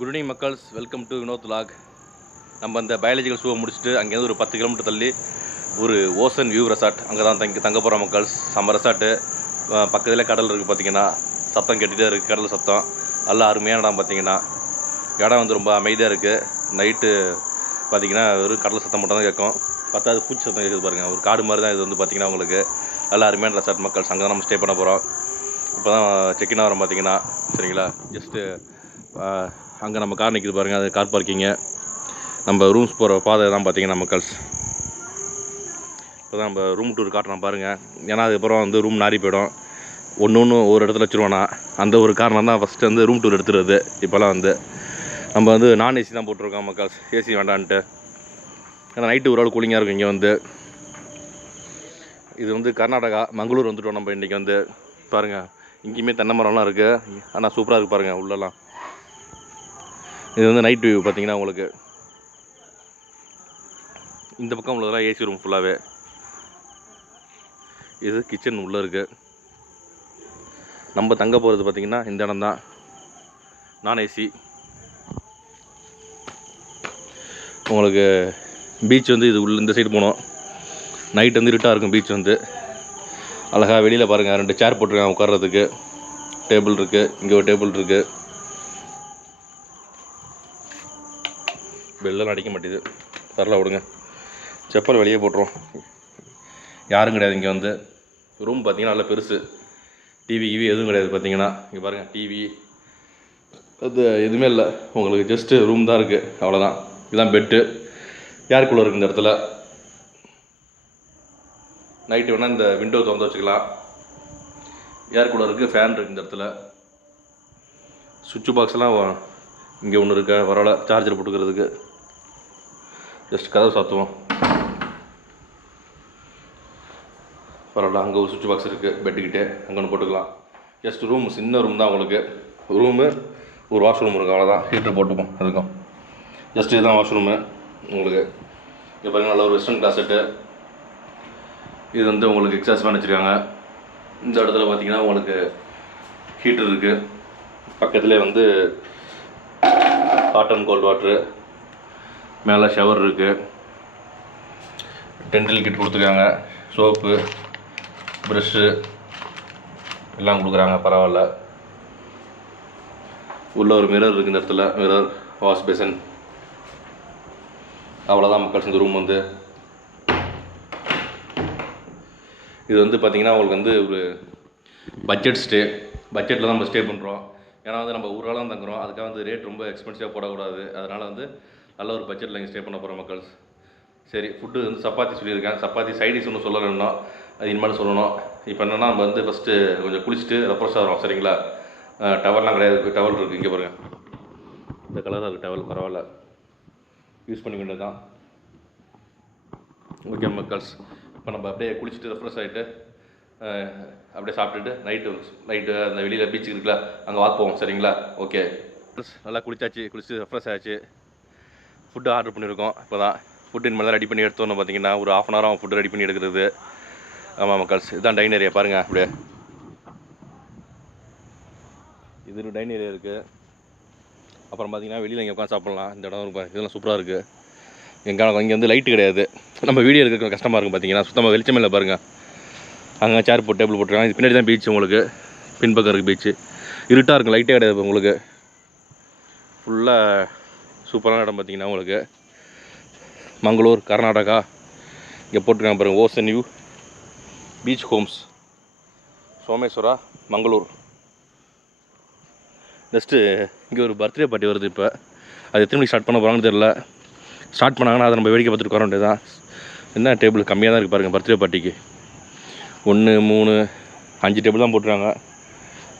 Good evening மக்கள்ஸ், welcome to Vinod vlog. நம்ம அந்த பயாலஜிக்கல் ஷூவை முடிச்சுட்டு அங்கேருந்து ஒரு 10 கிலோமீட்டர் தள்ளி ஒரு ஓசன் வியூ ரெசார்ட் அங்கே தான் தங்க போகிறோம் மக்கள்ஸ். நம்ம ரெசார்ட்டு பக்கத்தில் கடல் இருக்குது. பார்த்தீங்கன்னா சத்தம் கேட்டுகிட்டே இருக்குது, கடல் சத்தம். நல்லா அருமையான இடம். பார்த்தீங்கன்னா இடம் வந்து ரொம்ப அமைதியாக இருக்குது. நைட்டு பார்த்தீங்கன்னா வெறும் கடல் சத்தம் மட்டும் தான் கேட்கும். பார்த்தா அது பூச்சி சத்தம் கேட்குது பாருங்கள். ஒரு காடு மாதிரி தான் இது வந்து பார்த்தீங்கன்னா உங்களுக்கு நல்லா அருமையான ரெசார்ட் மக்கள்ஸ். அங்கே தான் நம்ம ஸ்டே பண்ண போகிறோம். இப்போ தான் செக்இன் ஆகிறோம் பார்த்தீங்கன்னா. சரிங்களா, ஜஸ்ட்டு அங்கே நம்ம கார் நிற்கிது பாருங்கள், அது கார் பார்க்கிங்கு. நம்ம ரூம்ஸ் போகிற பாதை தான் பார்த்தீங்கன்னா மக்கள்ஸ். இப்போ தான் நம்ம ரூம் டூர் காட்டுறோம் பாருங்கள். ஏன்னா அதுக்கப்புறம் வந்து ரூம் நாரி போயிடும். ஒன்று ஒரு இடத்துல வச்சுருவோன்னா அந்த ஒரு காரணம் தான் ஃபஸ்ட்டு வந்து ரூம் டூர் எடுத்துருது. இப்போலாம் வந்து நம்ம வந்து நான் ஏசி தான் போட்டிருக்கோம் மக்கள்ஸ், ஏசி வேண்டான்ட்டு. ஏன்னா நைட்டு ஒரு ஆள் கூலிங்காக இருக்கும். இங்கே வந்து இது வந்து கர்நாடகா மங்களூர் வந்துவிட்டோம் நம்ம இன்றைக்கி வந்து. பாருங்கள், இங்கேயுமே தென்னை மரம்லாம் இருக்குது. ஆனால் சூப்பராக இருக்குது பாருங்கள் உள்ளெல்லாம். இது வந்து நைட் வியூ பார்த்தீங்கன்னா உங்களுக்கு. இந்த பக்கம் உள்ளதெல்லாம் ஏசி ரூம் ஃபுல்லாகவே. இது கிச்சன் உள்ளே இருக்குது. நம்ம தங்க போகிறது பார்த்திங்கன்னா இந்த இடம் தான், நான் ஏசி. உங்களுக்கு பீச் வந்து இது உள்ள இந்த சைடு போனோம். நைட் வந்து இருட்டாக இருக்கும். பீச் வந்து அழகாக வெளியில் பாருங்கள், 2 சேர் போட்டிருக்காங்க உட்கார்றதுக்கு. டேபிள் இருக்குது, இங்கே ஒரு டேபிள் இருக்குது. பெல்லாம் அடிக்க மாட்டேது, தரல விடுங்க. செப்பல் வெளியே போட்டுரும், யாரும் கிடையாது. இங்கே வந்து ரூம் பார்த்தீங்கன்னா நல்லா பெருசு. டிவி எதுவும் கிடையாது பார்த்தீங்கன்னா. இங்கே பாருங்கள், டிவி அது எதுவுமே இல்லை. உங்களுக்கு ஜஸ்ட்டு ரூம் தான் இருக்குது, அவ்வளோதான். இதுதான் பெட்டு. ஏர் கூலர் இருக்குது இந்த இடத்துல. நைட்டு வேணால் இந்த விண்டோ திறந்து வச்சுக்கலாம். ஏர் கூலருக்கு ஃபேன் இருக்குது இந்த இடத்துல. சுவிட்ச் பாக்ஸ்லாம் இங்கே ஒன்று இருக்கா, பரவாயில்ல. சார்ஜர் போட்டுக்கிறதுக்கு ஜஸ்ட் கதவு சாத்துவோம், பரவாயில்ல. அங்கே ஒரு சுவிட்ச் பாக்ஸ் இருக்குது பெட்டுக்கிட்டே, அங்கே ஒன்று போட்டுக்கலாம். ஜஸ்ட் ரூம் சின்ன ரூம் தான் உங்களுக்கு. ரூமு ஒரு வாஷ்ரூம் இருக்குது, அவ்வளோதான். ஹீட்டர் போட்டுப்போம் அதுக்கும். ஜஸ்ட் இதுதான் வாஷ்ரூமு உங்களுக்கு. இங்கே பாருங்கள், நல்ல ஒரு வெஸ்டர்ன் கிளாசெட்டு. இது வந்து உங்களுக்கு எக்ஸாஸ்ட் ஃபேன் வச்சுருக்காங்க. இந்த இடத்துல பார்த்தீங்கன்னா உங்களுக்கு ஹீட்டர் இருக்குது. பக்கத்துலேயே வந்து ஹாட் அண்ட் கோல்டு வாட்ரு. மேலே ஷவர் இருக்குது. டென்டல் கிட் கொடுத்துருக்காங்க. சோப்பு, ப்ரெஷ்ஷு எல்லாம் கொடுக்குறாங்க, பரவாயில்ல. உள்ள ஒரு மிரர் இருக்குது இந்த இடத்துல, மிரர், வாஷ் பேசன். அவ்வளோதான் மக்கள்ஸ் இந்த ரூம் வந்து. இது வந்து பார்த்திங்கன்னா உங்களுக்கு வந்து ஒரு பட்ஜெட் ஸ்டே. பட்ஜெட்டில் தான் நம்ம ஸ்டே பண்ணுறோம். ஏன்னா வந்து நம்ம ஒரு நாளாக தங்குறோம். அதுக்காக வந்து ரேட் ரொம்ப எக்ஸ்பென்சிவாக போடக்கூடாது. அதனால் வந்து நல்ல ஒரு பட்ஜெட்டில் இங்கே ஸ்டே பண்ண போகிறோம் மக்கள்ஸ். சரி, ஃபுட்டு வந்து சப்பாத்தி சொல்லியிருக்கேன். சப்பாத்தி சைடிஸ் ஒன்று சொல்லணும்னா அது இனிமேல் சொல்லணும். இப்போ என்னென்னா நம்ம வந்து ஃபஸ்ட்டு கொஞ்சம் குளிச்சுட்டு ரெஃப்ரெஷ் ஆகிறோம். சரிங்களா, டவல்லாம் கிடையாது, டவல் இருக்குது. இங்கே பாருங்கள், இந்த கலராக இருக்குது டவல், பரவாயில்ல, யூஸ் பண்ணிக்க வேண்டியது தான். ஓகே மக்கள்ஸ், இப்போ நம்ம அப்படியே குளிச்சுட்டு ரெஃப்ரெஷ் ஆகிட்டு அப்படியே சாப்பிட்டுட்டு நைட்டு அந்த வெளியில் பீச்சுக்கு இருக்குல்ல, அங்கே வாக் போவோம். சரிங்களா, ஓகே. நல்லா குளிச்சு ரெஃப்ரெஷ் ஆச்சு. ஃபுட்டு ஆர்டர் பண்ணியிருக்கோம். இப்போ தான் ஃபுட்டு இனிமேல் தான் ரெடி பண்ணி எடுத்தோன்னு பார்த்தீங்கன்னா ஒரு 1/2 hour ஆகும் ஃபுட்டு ரெடி பண்ணி எடுக்கிறது. ஆமாம் மக்கள்ஸ், இதுதான் டைன் ஏரியா பாருங்கள். அப்படியே இது ஒரு டைன் ஏரியா இருக்குது. அப்புறம் பார்த்தீங்கன்னா வெளியில் இங்கே உட்காந்து சாப்பிட்லாம். இந்த இடம் இருக்கும், இதெல்லாம் சூப்பராக இருக்குது. இங்கே வந்து லைட்டு கிடையாது. நம்ம வீடியோ எடுக்க கஷ்டமாக இருக்கும் பார்த்தீங்கன்னா, சுத்தமாக வெளிச்சமே இல்லை பாருங்கள். அங்கே சேர் போட்டு டேபிள் போட்டுருக்காங்க. இது பின்னாடி தான் பீச் உங்களுக்கு, பின்பக்கம் இருக்குது பீச்சு. இருட்டாக இருக்கும், லைட்டே கிடையாது உங்களுக்கு. ஃபுல்லாக சூப்பரான இடம் பார்த்தீங்கன்னா உங்களுக்கு. மங்களூர், கர்நாடகா. இங்கே போட்டிருக்காங்க பாருங்கள், ocean view beach homes, Someshwara, Mangalore. Next இங்கே ஒரு பர்த்டே பார்ட்டி வருது. இப்போ அது எத்தனை மணிக்கு ஸ்டார்ட் பண்ண போகிறாங்கன்னு தெரியல. ஸ்டார்ட் பண்ணாங்கன்னா அதை நம்ம வேடிக்கை பார்த்துட்டு வர வேண்டியது தான். என்ன டேபிள் கம்மியாக தான் இருக்குது பாருங்கள் பர்த்டே பார்ட்டிக்கு. 1, 3, 5 டேபிள் தான் போட்டுருக்காங்க.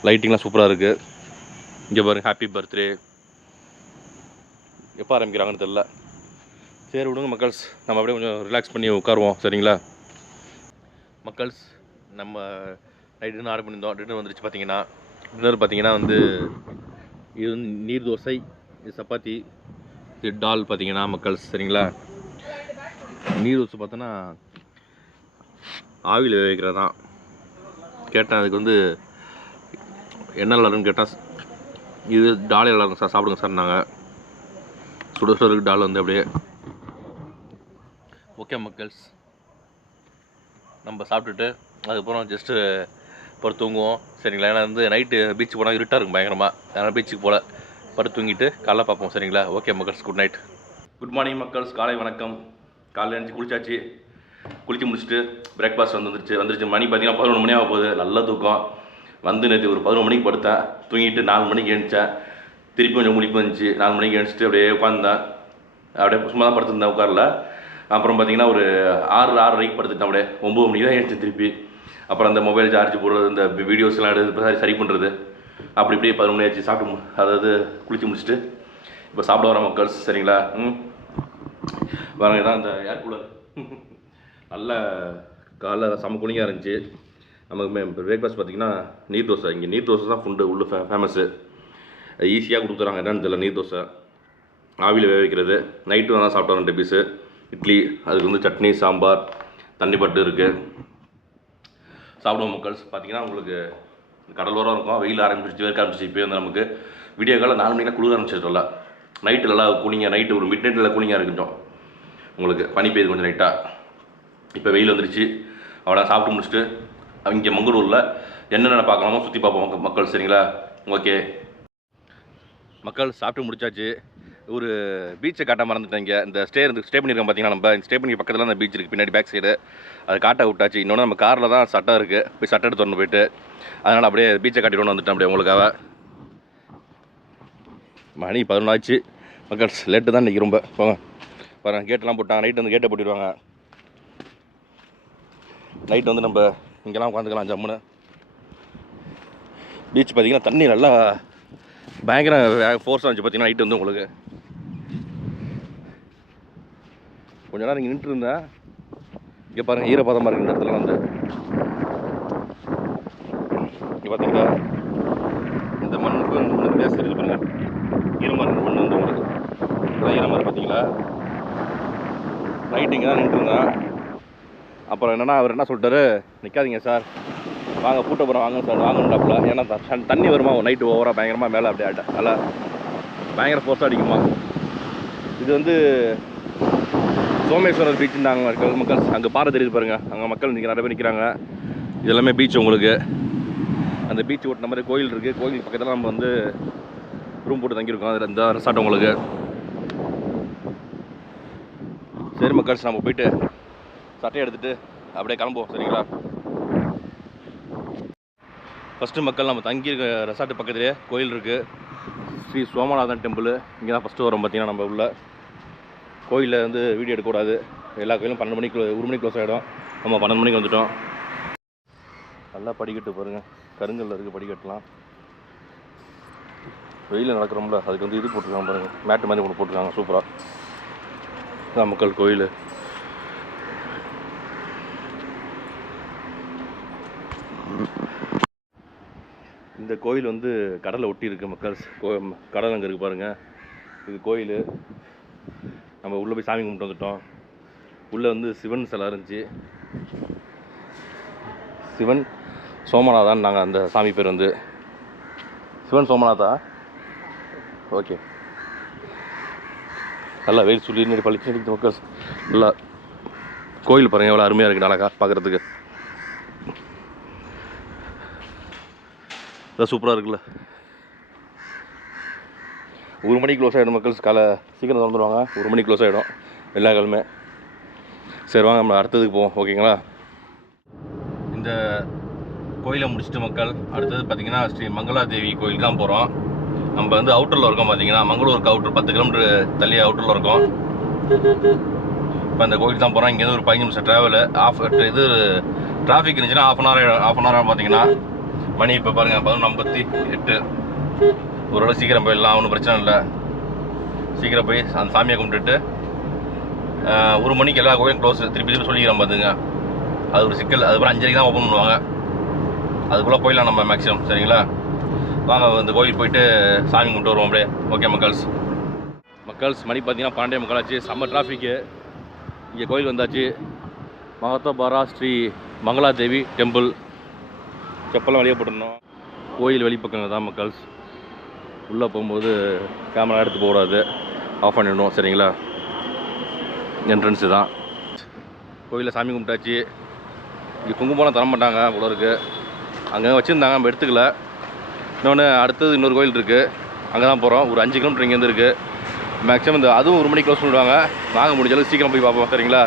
லைட்டிங்லாம் சூப்பராக இருக்குது. இங்கே பாருங்கள், ஹாப்பி பர்த்டே. எப்போ ஆரம்பிக்கிறாங்கன்னு தெரில. சரி விடுங்க மக்கள்ஸ், நம்ம அப்படியே கொஞ்சம் ரிலாக்ஸ் பண்ணி உட்காருவோம். சரிங்களா மக்கள்ஸ், நம்ம நைட் டின்னர் ஆர்டர் பண்ணியிருந்தோம். டின்னர் வந்துருச்சு. டின்னர் பார்த்தீங்கன்னா வந்து இது வந்து நீர் தோசை, இது சப்பாத்தி, இது டால் பார்த்தீங்கன்னா மக்கள்ஸ். சரிங்களா, நீர் தோசை பார்த்தோன்னா ஆவியில் வைக்கிறது தான். கேட்டேன், அதுக்கு வந்து என்ன நல்லாருன்னு கேட்டால் இது டால் நல்லா இருக்கும் சார், சாப்பிடுங்க சார். நாங்கள் சுட சுட இருக்கு டால் வந்து அப்படியே. ஓகே மக்கள்ஸ், நம்ம சாப்பிட்டுட்டு அதுக்கப்புறம் ஜஸ்ட்டு படுத்து தூங்குவோம் சரிங்களா. ஏன்னா வந்து நைட்டு பீச்சுக்கு போனால் இருட்டாக இருக்கும் பயங்கரமாக. அதனால் பீச்சுக்கு போல் படுத்து தூங்கிட்டு காலைல பார்ப்போம் சரிங்களா. ஓகே மக்கள்ஸ், குட் நைட். குட் மார்னிங் மக்கள்ஸ், காலை வணக்கம். காலையில் எழுந்துச்சி குளிச்சாச்சு. குளிச்சு முடிச்சுட்டு பிரேக்ஃபாஸ்ட் வந்துருச்சு. மணி பார்த்தீங்கன்னா 11 மணி ஆக போகுது. நல்ல தூக்கம் வந்து நேற்று ஒரு 11 மணிக்கு படுத்தேன். தூங்கிட்டு 4 மணிக்கு எழுந்துச்சேன். திருப்பி கொஞ்சம் முழிப்பு வந்துச்சு. 4 மணிக்கு எழுந்துச்சிட்டு அப்படியே உட்காந்தேன். அப்படியே சும்மா தான் படுத்துருந்தேன், உட்காரல. அப்புறம் பார்த்தீங்கன்னா ஒரு 6:30க்கு படுத்துட்டேன். அப்படியே 9 மணிக்கு தான் எழுந்துச்சு திருப்பி. அப்புறம் அந்த மொபைல் சார்ஜ் போடுறது, இந்த வீடியோஸ்லாம் எடுத்து சரி பண்ணுறது, அப்படி இப்படியே 11 மணி ஆச்சு. சாப்பிட்டு அதாவது குளிச்சு முடிச்சுட்டு இப்போ சாப்பிட வர மக்கள்ஸ் சரிங்களா. பாருங்க, தான் இந்த ஏர் கூலர் நல்ல காலைல செம்ம கூலிங்காக இருந்துச்சு. நமக்கு பிரேக்ஃபாஸ்ட் பார்த்திங்கன்னா நீர் தோசை. இங்கே நீர் தோசை தான் ஃபுட்டு உள்ள ஃபேமஸ்ஸு. ஈஸியாக கொடுத்துறாங்க. என்னன்னு தெரியல, நீர் தோசை ஆவியில் வேக வைக்கிறது. நைட்டு நல்லா சாப்பிட்டோம் 2 பீஸு. இட்லி, அதுக்கு வந்து சட்னி, சாம்பார், தண்ணி பட்டு இருக்குது. சாப்பிடுவோம் மக்கள்ஸ். பார்த்திங்கன்னா உங்களுக்கு கடலோரம் இருக்கும், வெயில் ஆரம்பிச்சிச்சு, வேர்க்க ஆரம்பிச்சிச்சு. இப்போ வந்து நமக்கு விடியோ காலம் 4 மணிக்கெலாம் குளிர ஆரம்பிச்சிட்டோம்ல. நைட்டு நல்லா கூலிங்காக, நைட்டு ஒரு மிட் நைட்டில் கூலிங்காக இருக்கட்டும். உங்களுக்கு பனி பெய்யுது கொஞ்சம் லைட்டாக. இப்போ வெயில் வந்துருச்சு. அவளை சாப்பிட்டு முடிச்சுட்டு இங்கே மங்களூரில் என்னென்ன பார்க்கலாமோ சுற்றி பார்ப்போம் மக்கள் சரிங்களா. ஓகே மக்கள், சாப்பிட்டு முடிச்சாச்சு. ஒரு பீச்சை காட்ட மறந்துட்டாங்க. இந்த ஸ்டே பண்ணியிருக்கோம் பார்த்தீங்கன்னா, நம்ம இந்த ஸ்டே பண்ணி பக்கத்தில் அந்த பீச் இருக்குது பின்னாடி பேக் சைடு. அதை காட்ட விட்டாச்சு. இன்னொன்று நம்ம காரில் தான் சட்டை இருக்குது, போய் சட்டை எடுத்து வரணும் போயிட்டு. அதனால் அப்படியே பீச்சை காட்டிட்டு வந்துட்டேன் அப்படியே உங்களுக்காக. மணி 11 ஆச்சு மக்கள்ஸ். லேட்டு தான் இன்றைக்கி ரொம்ப. போங்க பாருங்கள், கேட்டெலாம் போட்டாங்க. நைட்டு வந்து கேட்டை போட்டிடுவாங்க. நைட்டு வந்து நம்ம இங்கெல்லாம் உட்காந்துக்கலாம் ஜம்முன்னு. பீச் பார்த்திங்கன்னா தண்ணி நல்லா பயங்கர ஃபோர்ஸாக இருந்துச்சு. பார்த்திங்கன்னா நைட்டு வந்து உங்களுக்கு கொஞ்ச நேரம் இங்கே நின்றுட்டு இருந்தேன். இங்கே பாருங்கள், ஈரப்பதமாக இருக்குது இந்த இடத்துல வந்து. இங்கே பார்த்தீங்களா, இந்த மண்ணுக்கு வந்து பேச இருக்குது பாருங்கள். ஈரமாக இருக்குது மண் வந்து உங்களுக்கு. இதான் ஈரமாக இருக்குது பார்த்தீங்களா. நைட்டு இங்கே தான் நின்றுருந்தேன். அப்புறம் என்னென்னா அவர் என்ன சொல்லிட்டாரு, நிற்காதீங்க சார், வாங்க பூட்ட போகிறோம், வாங்க சார், வாங்கண்டாப்புல. ஏன்னா தண்ணி வருமா நைட்டு ஓவராக பயங்கரமாக மேலே அப்படியே ஆட்ட நல்லா பயங்கர ஃபோர்ஸாக அடிக்குமா. இது வந்து சோமேஸ்வரர் பீச்சுன்னு அங்கே இருக்க மக்கள். அங்கே பாறை தெரியுது பாருங்கள், அங்கே மக்கள் நிறைய பேர் நிற்கிறாங்க. இது எல்லாமே பீச் உங்களுக்கு. அந்த பீச் ஓட்டின மாதிரி கோயில் இருக்குது. கோயில் பக்கத்தில் நம்ம வந்து ரூம் போட்டு தங்கியிருக்கோம். அதில் இந்த ரெசார்ட் உங்களுக்கு. சரி மக்கள்ஸ், நம்ம போயிட்டு சட்டையை எடுத்துகிட்டு அப்படியே கிளம்புவோம் சரிங்களா. ஃபஸ்ட்டு மக்கள், நம்ம தங்கியிருக்க ரெசார்ட்டு பக்கத்துலேயே கோயில் இருக்குது. ஸ்ரீ சோமநாதன் டெம்பிள். இங்கே தான் ஃபஸ்ட்டு வரும் பார்த்திங்கன்னா. நம்ம உள்ள கோயிலில் வந்து வீடியோ எடுக்கக்கூடாது. எல்லா கோயிலும் 12 மணிக்கு 1 மணிக்கு க்ளோஸ் ஆகிடும். நம்ம 12 மணிக்கு வந்துவிட்டோம். நல்லா படிக்கட்டு பாருங்கள், கருங்கல்ல இருக்குது படிக்கட்டுலாம். வெயிலில் நடக்கிறோம்ல, அதுக்கு வந்து இது போட்டிருக்காங்க பாருங்கள், மேட்டு மாதிரி ஒன்று போட்டிருக்காங்க சூப்பராக. இதான் மக்கள் கோயில். இந்த கோயில் வந்து கடலை ஒட்டி இருக்குது மக்கள். கடல் அங்கே இருக்குது பாருங்கள். இது கோயில். நம்ம உள்ளே போய் சாமி கும்பிட்டு வந்துட்டோம். உள்ளே வந்து சிவன் சிலை இருந்துச்சு. சிவன் சோமநாதான் நாங்கள், அந்த சாமி பேர் வந்து சிவன் சோமநாதா. ஓகே, நல்லா வெயில் சொல்லி பழிச்சு நிற்கிது மக்கள். நல்லா கோயில் பாருங்கள், எவ்வளோ அருமையாக இருக்குது அழகா பார்க்குறதுக்கு. இதான் சூப்பராக இருக்குல்ல. 1 மணிக்கு க்ளோஸ் ஆகிடும் மக்கள்ஸ். காலை சீக்கிரம் திறந்துடுவாங்க. 1 மணிக்கு க்ளோஸ் ஆகிடும் எல்லா காலமே. சரி வாங்க நம்ம அடுத்ததுக்கு போவோம் ஓகேங்களா. இந்த கோயிலை முடிச்சுட்டு மக்கள் அடுத்தது பார்த்திங்கன்னா ஸ்ரீ மங்களாதேவி கோயிலுக்கு தான் போகிறோம். நம்ம வந்து அவுட்டரில் இருக்கோம் பார்த்தீங்கன்னா, மங்களூருக்கு அவுட்டர் 10 கிலோமீட்டர் தள்ளி அவுட்டரில் இருக்கோம். இப்போ அந்த கோயிலுக்கு தான் போகிறோம். இங்கேருந்து ஒரு 15 நிமிஷம் ட்ராவலு. இது டிராஃபிக் இருந்துச்சுன்னா ஆஃப் அன் ஹவர் பார்த்தீங்கன்னா. மணி இப்போ பாருங்கள் 11:58. ஓரளவு சீக்கிரம் போயிடலாம், ஒன்றும் பிரச்சனை இல்லை. சீக்கிரம் போய் அந்த சாமியை கும்பிட்டுட்டு 1 மணிக்கு எல்லா கோயிலும் க்ளோஸ். திருப்பி சொல்லிக்கிறோம் பார்த்துங்க. அது ஒரு சிக்கல். அதுக்கப்புறம் 5:30 தான் ஓப்பன் பண்ணுவாங்க. அதுக்குள்ளே போயிடலாம் நம்ம மேக்ஸிமம் சரிங்களா. வாங்க இந்த கோயில் போயிட்டு சாமி கும்பிட்டு வருவோம் அப்படியே. ஓகே மக்கள்ஸ் மணி பார்த்தீங்கன்னா 12 ஆச்சு. செம்ம டிராஃபிக்கு. இங்கே கோயில் வந்தாச்சு. மகத்தபாரா ஸ்ரீ மங்களாதேவி டெம்பிள். செப்பெல்லாம் வெளியே போட்டுருந்தோம். கோயில் வெளிப்பக்கங்க தான் மக்கள்ஸ். உள்ளே போகும்போது கேமரா எடுத்து போகக்கூடாது, ஆஃப் பண்ணிடணும் சரிங்களா. என்ட்ரன்ஸு தான். கோயிலில் சாமி கும்பிட்டாச்சு. இங்கே குங்குமம்லாம் தர மாட்டாங்க போல இருக்குது. அங்கே வச்சுருந்தாங்க, நம்ம எடுத்துக்கல. இன்னொன்று அடுத்தது இன்னொரு கோயில் இருக்குது, அங்கே தான் போகிறோம். ஒரு 5 கிலோமீட்டர் இங்கேருந்து இருக்குது. மேக்ஸிமம் இந்த அதுவும் 1 மணிக்கு க்ளோஸ் பண்ணிவிடுவாங்க. வாங்க முடிஞ்ச அளவுக்கு சீக்கிரம் போய் பார்ப்போம் சரிங்களா.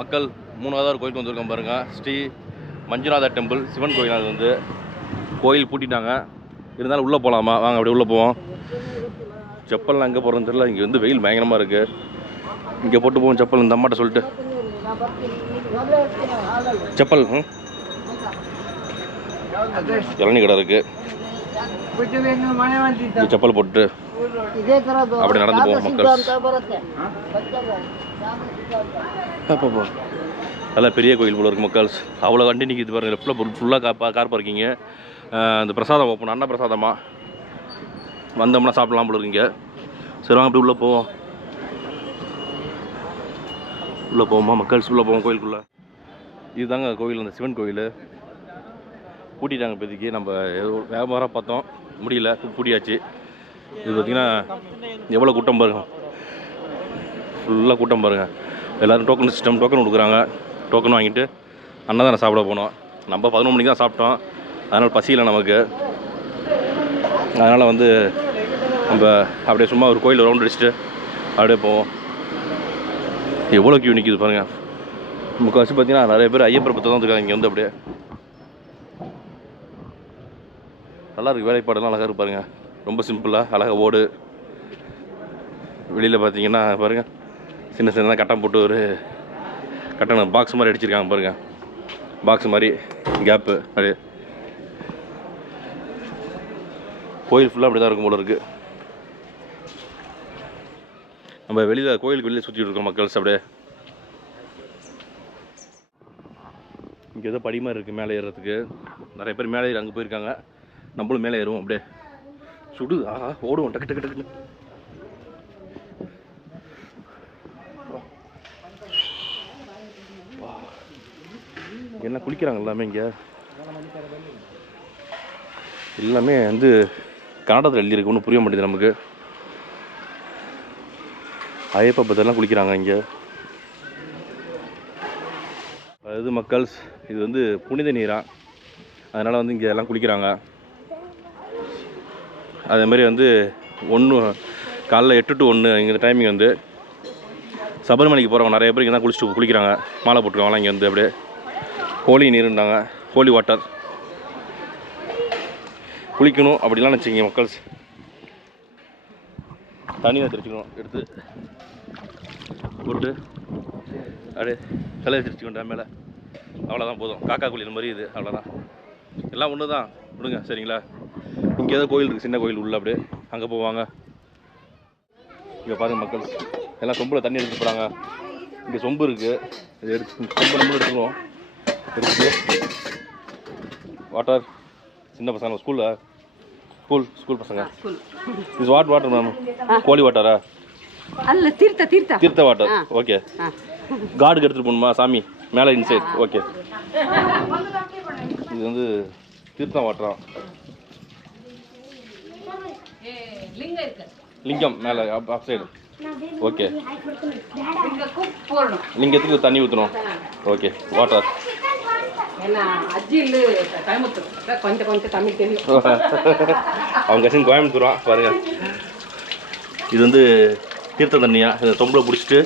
மக்கள் 3வது ஒரு கோயிலுக்கு வந்திருக்கோம் பாருங்கள். ஸ்ரீ மஞ்சுநாத டெம்பிள், சிவன் கோயில். அது வந்து கோயில் பூட்டிட்டாங்க, இருந்தாலும் உள்ளே போகலாமா? வாங்க அப்படியே உள்ளே போவோம். செப்பல்லாம் எங்கே போகிறோன்னு தெரியல. இங்கே வந்து வெயில் பயங்கரமாக இருக்குது. இங்கே போட்டு போவோம் செப்பல், இந்த அம்மாட்ட சொல்லிட்டு. செப்பல் இளநீ கடை இருக்குது. செப்பல் போட்டு அப்படி நடந்து போவோம் மக்கள். அப்போ நல்லா பெரிய கோயில் போல இருக்குது மக்கள். அவ்வளோ வண்டி நிற்கிது பாருங்கள். லெஃப்டில் ஃபுல்லாக கார் பார்க்கிங்க. அந்த பிரசாதம் ஓப்பன், அன்ன பிரசாதமாக வந்தோம்னா சாப்பிட்லாம் போல இருக்குங்க. சரி வாங்க அப்படி உள்ளே போவோம். உள்ளே போவோமா மக்கள்ஸ்? உள்ளே போவோம் கோயிலுக்குள்ளே. இதுதாங்க கோயில், அந்த சிவன் கோயில். பூட்டிட்டாங்க இப்போதைக்கு. நம்ம வியாபாரம் பார்த்தோம், முடியல, பூட்டியாச்சு. இது பார்த்திங்கன்னா எவ்வளோ கூட்டம் பாருங்க, ஃபுல்லாக கூட்டம் பாருங்கள். எல்லோரும் டோக்கன் சிஸ்டம், டோக்கன் கொடுக்குறாங்க. டோக்கன் வாங்கிட்டு அன்னதானம் சாப்பிட போனோம். நம்ம 11 மணிக்கு தான் சாப்பிட்டோம், அதனால் பசியில் நமக்கு. அதனால் வந்து நம்ம அப்படியே சும்மா ஒரு கோயில் ரவுண்ட் அடிச்சுட்டு அப்படியே போவோம். எவ்வளோ கியூ நிற்கிது பாருங்கள். முக்கால்வாசி பார்த்தீங்கன்னா நிறைய பேர் ஐயப்பர் பற்றி தான் இருக்காங்க இங்கே வந்து. அப்படியே நல்லா இருக்குது, வேலைப்பாடெல்லாம் அழகாக இருப்பாருங்க. ரொம்ப சிம்பிளாக அழகாக ஓடு. வெளியில் பார்த்தீங்கன்னா பாருங்கள், சின்ன சின்னதாக கட்டம் போட்டு ஒரு கட்டணம் பாக்ஸ் மாதிரி அடிச்சிருக்காங்க பாருங்கள். பாக்ஸ் மாதிரி கேப்பு. அப்படியே கோயில் ஃபுல்லாக அப்படி தான் இருக்கும் போல இருக்குது. நம்ம வெளியில் கோயிலுக்கு வெளியே சுற்றிட்டு இருக்கோம் மக்கள்ஸ். அப்படியே இங்கே ஏதோ படி மாதிரி இருக்குது மேலே ஏறுறதுக்கு. நிறைய பேர் மேலே ஏறி அங்கே போயிருக்காங்க. நம்மளும் மேலே ஏறுவோம். அப்படியே சுடுது, ஓடுவோம் டக்கு டக்கு டக்குன்னு. என்ன குளிக்கிறாங்க எல்லாமே இங்கே. எல்லாமே வந்து கன்னடத்தில் எழுதியிருக்கு, ஒன்றும் புரிய மாட்டேங்குது நமக்கு. ஐயப்பா பத்தெல்லாம் குளிக்கிறாங்க இங்கே. அது மக்கள்ஸ், இது வந்து புனித நீரா, அதனால் வந்து இங்கே எல்லாம் குளிக்கிறாங்க. அதேமாதிரி வந்து காலைல 8 to 1 இங்கே டைமிங் வந்து சபரிமலைக்கு போகிறவங்க நிறைய பேர் இங்கே தான் குளிச்சுட்டு குளிக்கிறாங்க. மாலை போட்டுருக்காங்களாம் இங்கே வந்து. அப்படியே ஹோலி நீருந்தாங்க, ஹோலி வாட்டர். குளிக்கணும் அப்படிலாம் நினச்சிங்க மக்கள்ஸ். தண்ணி தான் தெரிச்சுக்கணும், எடுத்து போட்டு அப்படியே தலையை தெரிச்சுக்கணும் மேலே. அவ்வளோதான், போதும். காக்கா குளிக்கிற மாதிரி இது, அவ்வளோதான். எல்லாம் ஒன்று தான், விடுங்க சரிங்களா. இங்கே ஏதோ கோயில் இருக்குது, சின்ன கோயில் உள்ள. அப்படியே அங்கே போவாங்க. இங்கே பாருங்கள் மக்கள், எல்லாம் சொம்பில் தண்ணி எடுத்து போகிறாங்க. இங்கே சொம்பு இருக்குது, இது எடுத்து சொம்பு நம்மளும் எடுத்துக்குவோம். எடுத்து வாட்டர், சின்ன பசங்க ஸ்கூல் பசங்க. இது வாட்டர் மேம், கோலி வாட்டரா? அல்ல, தீர்த்த வாட்டர். ஓகே, காடுக்கு எடுத்துகிட்டு போகணுமா சாமி மேலே இன்சைட்? ஓகே, இது வந்து தீர்த்தம் வாட்டரா? லிங்கம் மேலே ஆப் சைடு. ஓகே, லிங்கத்துக்கு தண்ணி ஊற்றணும். Okay, water. அவங்க கசின் கோயம்புத்தூரா பாருங்க. இது வந்து தீர்த்த தண்ணியா, இதை தொம்பில் பிடிச்சிட்டு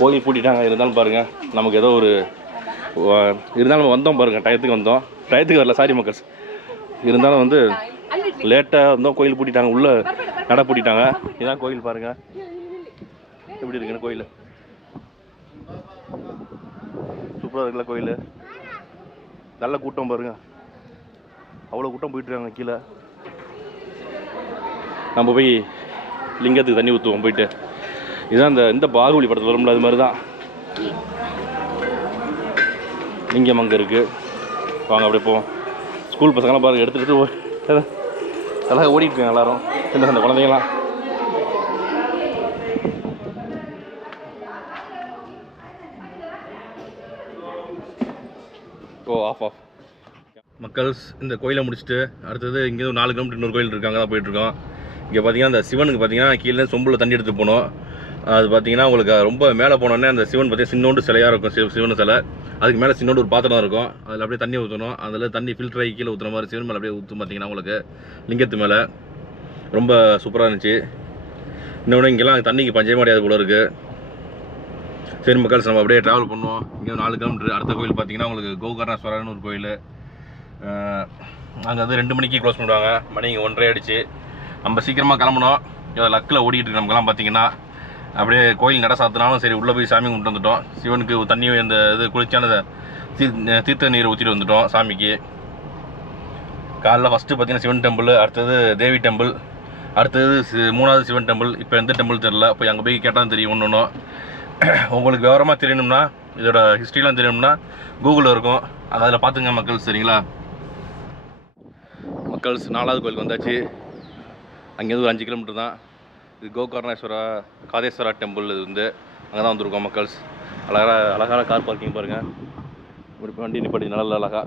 கோயில் பூட்டிட்டாங்க. இருந்தாலும் பாருங்கள், நமக்கு ஏதோ ஒரு இருந்தாலும் நம்ம வந்தோம் பாருங்கள். டயத்துக்கு வரல, சாரி மக்கள்ஸ். இருந்தாலும் வந்து லேட்டாக வந்தோம், கோயில் பூட்டிட்டாங்க. உள்ளே நடை பூட்டிட்டாங்க. இதுதான் கோயில் பாருங்கள், எப்படி இருக்குன்னு. கோயில் சூப்பராக இருக்குல்ல கோயில். நல்ல கூட்டம் பாருங்க, அவ்வளோ கூட்டம் போயிட்டுருக்காங்க கீழே. நம்ம போய் லிங்கத்துக்கு தண்ணி ஊற்றுவோம் போயிட்டு. இதுதான் இந்த பாகுபலி படத்தில் வரும்ல, அது மாதிரி தான் லிங்கம் அங்கே இருக்குது. வாங்க அப்படியே போவோம். ஸ்கூல் பசங்களாம் பாருங்கள், எடுத்துகிட்டு அழகாக ஓடிட்டுருக்காங்க எல்லோரும், சின்ன குழந்தைங்களாம். ஓ, ஆஃப். மக்கள்ஸ் இந்த கோயிலை முடிச்சுட்டு அடுத்தது இங்கே ஒரு 4 கிலோமீட்டர் இன்னொரு கோயில் இருக்காங்க தான் போயிட்டுருக்கோம். இங்கே பார்த்தீங்கன்னா அந்த சிவனுக்கு பார்த்தீங்கன்னா கீழே சொம்பில் தண்ணி எடுத்து போகணும். அது பார்த்தீங்கன்னா உங்களுக்கு ரொம்ப மேலே போனோடனே அந்த சிவன் பார்த்தீங்கன்னா சின்னோண்டு சிலையாக இருக்கும். சிவன் சிலை அதுக்கு மேலே சின்னோண்டு ஒரு பாத்திரம் இருக்கும். அதில் அப்படியே தண்ணி ஊற்றணும். அதில் தண்ணி ஃபில்டர் ஆகி கீழே ஊற்றுற மாதிரி சிவன் மேலே அப்படியே ஊற்றும் பார்த்தீங்கன்னா உங்களுக்கு லிங்கத்து மேலே ரொம்ப சூப்பராக இருந்துச்சு. இன்னொன்று இங்கெல்லாம் தண்ணிக்கு பஞ்சமே கிடையாது போல இருக்குது. சரி மக்கள்ஸ் நம்ம அப்படியே ட்ராவல் பண்ணுவோம். இங்கே 4 கிலோமீட்டர் அடுத்த கோயில் பார்த்தீங்கன்னா உங்களுக்கு கோகர்ணேஸ்வரர்னு ஒரு கோயில். அங்கே வந்து 2 மணிக்கு க்ளோஸ் பண்ணுவாங்க. மணி 1:30 ஆகிடுச்சு. நம்ம சீக்கிரமாக கிளம்பணும். லக்கில் ஓடிக்கிட்டு இருக்கு நமக்கெல்லாம் பார்த்தீங்கன்னா. அப்படியே கோயில் நட சாத்தினாலும் சரி உள்ளே போய் சாமி கும்பிட்டு வந்துட்டோம். சிவனுக்கு தண்ணி இந்த இது குளிச்சான தீர்த்த நீரை ஊற்றிட்டு வந்துட்டோம் சாமிக்கு. காலைல ஃபஸ்ட்டு பார்த்தீங்கன்னா சிவன் டெம்பிள், அடுத்தது தேவி டெம்பிள், அடுத்தது 3வது சிவன் டெம்பிள். இப்போ எந்த டெம்பிள் தெரில, போய் அங்கே போய் கேட்டால் தெரியும். ஒன்று உங்களுக்கு விவரமாக தெரியணும்னா இதோட ஹிஸ்ட்ரிலாம் தெரியணும்னா கூகுளில் இருக்கும். அதில் பார்த்துங்க மக்கள். சரிங்களா மக்கள்ஸ் 4வது கோயிலுக்கு வந்தாச்சு. அங்கேருந்து ஒரு 5 கிலோமீட்டர் தான். இது கோகர்ணேஸ்வரா காதேஸ்வரா டெம்பிள். இது வந்து அங்கே தான் வந்திருக்கோம் மக்கள்ஸ். அழகான கார் பார்க்கிங் பாருங்கள். ஒரு வண்டி நிப்பாட்டி நல்லா அழகா.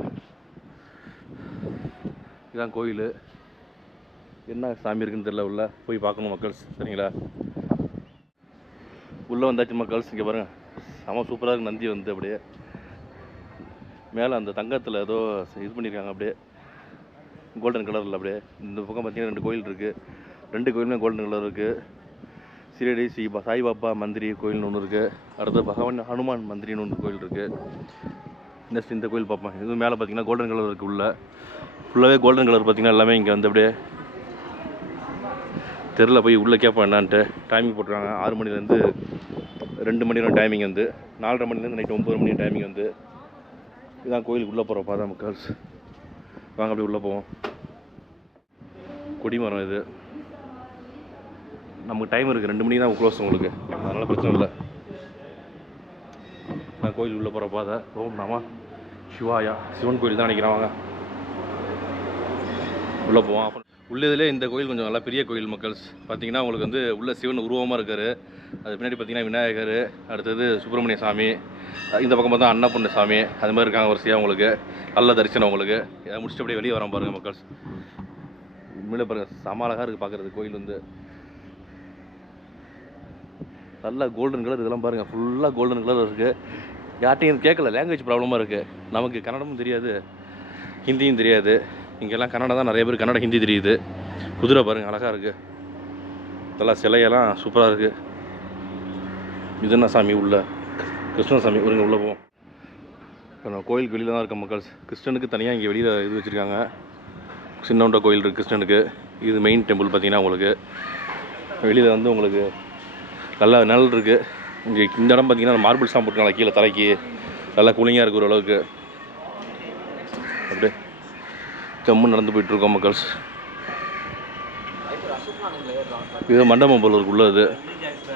இதுதான் கோயில். என்ன சாமி இருக்குன்னு தெரியல, உள்ள போய் பார்க்கணும் மக்கள்ஸ். சரிங்களா உள்ளே வந்தாச்சு மக்கள்ஸ். இங்கே பாருங்கள் செம சூப்பராக இருக்குது. நந்தி வந்து அப்படியே மேலே அந்த தங்கத்தில் ஏதோ இது பண்ணியிருக்காங்க, அப்படியே கோல்டன் கலரில். அப்படியே இந்த பக்கம் பார்த்தீங்கன்னா 2 கோயில் இருக்குது. 2 கோயிலுமே கோல்டன் கலர் இருக்குது. சிரடி சாய்பாபா மந்திரி கோயில்னு ஒன்று இருக்குது. அடுத்து பகவான் ஹனுமான் மந்திரின்னு ஒன்று கோயில் இருக்குது. நெக்ஸ்ட் இந்த கோயில் பார்ப்போம். இது மேலே பார்த்தீங்கன்னா கோல்டன் கலர் இருக்குது. ஃபுல்லாகவே கோல்டன் கலர் பார்த்தீங்கன்னா எல்லாமே இங்கே வந்து அப்படியே தெரில. போய் உள்ளே கேட்போம் என்னான்ட்டு. டைமிங் போட்டுருக்காங்க 6 மணிலேருந்து 2 மணி நேரம் டைமிங் வந்து 4:30 மணிலேருந்து நைட்டு 9 மணி டைமிங் வந்து. இதுதான் கோயிலுக்கு உள்ளே போகிறப்ப தான் மக்கள்ஸ். வாங்க அப்படியே உள்ளே போவோம். கொடிமரம் இது. நமக்கு டைம் இருக்குது, 2 மணிக்கு தான் க்ளோஸ் உங்களுக்கு, அதனால் பிரச்சனை இல்லை. நான் கோயில் உள்ளே போகிறப்ப அதை ஓம் நம சிவாயா சிவன் கோயில் தான் நினைக்கிறேன். வாங்க உள்ளே போவோம். அப்புறம் உள்ளதிலே இந்த கோயில் கொஞ்சம் நல்லா பெரிய கோயில் மக்கள்ஸ். பார்த்தீங்கன்னா உங்களுக்கு வந்து உள்ள சிவன் உருவமாக இருக்கார். அது பின்னாடி பார்த்தீங்கன்னா விநாயகர், அடுத்தது சுப்பிரமணிய சாமி, இந்த பக்கம் பார்த்தா அன்னபூர்ண சாமி, அது மாதிரி இருக்காங்க வரிசையாக. உங்களுக்கு நல்ல தரிசனம். உங்களுக்கு இதை முடிச்சுட்டு அப்படியே வெளியே வரோம் பாருங்கள் மக்கள்ஸ். உண்மையிலே பாருங்கள் செம அழகாக இருக்குது பார்க்குறது. கோயில் வந்து நல்லா கோல்டன் கலர். இதெல்லாம் பாருங்கள் ஃபுல்லாக கோல்டன் கலர் இருக்குது. யார்ட்டையும் கேட்கல, லாங்குவேஜ் ப்ராப்ளமாக இருக்குது. நமக்கு கன்னடமும் தெரியாது, ஹிந்தியும் தெரியாது. இங்கெல்லாம் கன்னடம் தான் நிறைய பேர் கன்னடம் ஹிந்தி தெரியுது. குதிரை பாருங்கள் அழகாக இருக்குது. இதெல்லாம் சிலையெல்லாம் சூப்பராக இருக்குது. இது என்ன சாமி உள்ள? கிருஷ்ணன் சாமி. ஒரு உள்ளே போவோம். இப்போ நான் கோயிலுக்கு வெளியில் தான் இருக்கேன் மக்கள்ஸ். கிருஷ்ணனுக்கு தனியாக இங்கே வெளியில் இது வச்சுருக்காங்க. சின்னோண்ட கோயில் இருக்குது கிருஷ்ணனுக்கு. இது மெயின் டெம்பிள் பார்த்தீங்கன்னா உங்களுக்கு வெளியில் வந்து உங்களுக்கு நல்லா நிழல் இருக்குது. இங்கே இந்த இடம் பார்த்தீங்கன்னா மார்பிள்ஸ் தான் போட்டுருக்காங்க கீழே தலைக்கு. நல்லா கூலிங்காக இருக்குது ஓரளவுக்கு. அப்படியே கம்முன்னு நடந்து போயிட்டுருக்கோம் மக்கள்ஸ். இது மண்டபம் போல இருக்கு உள்ளது.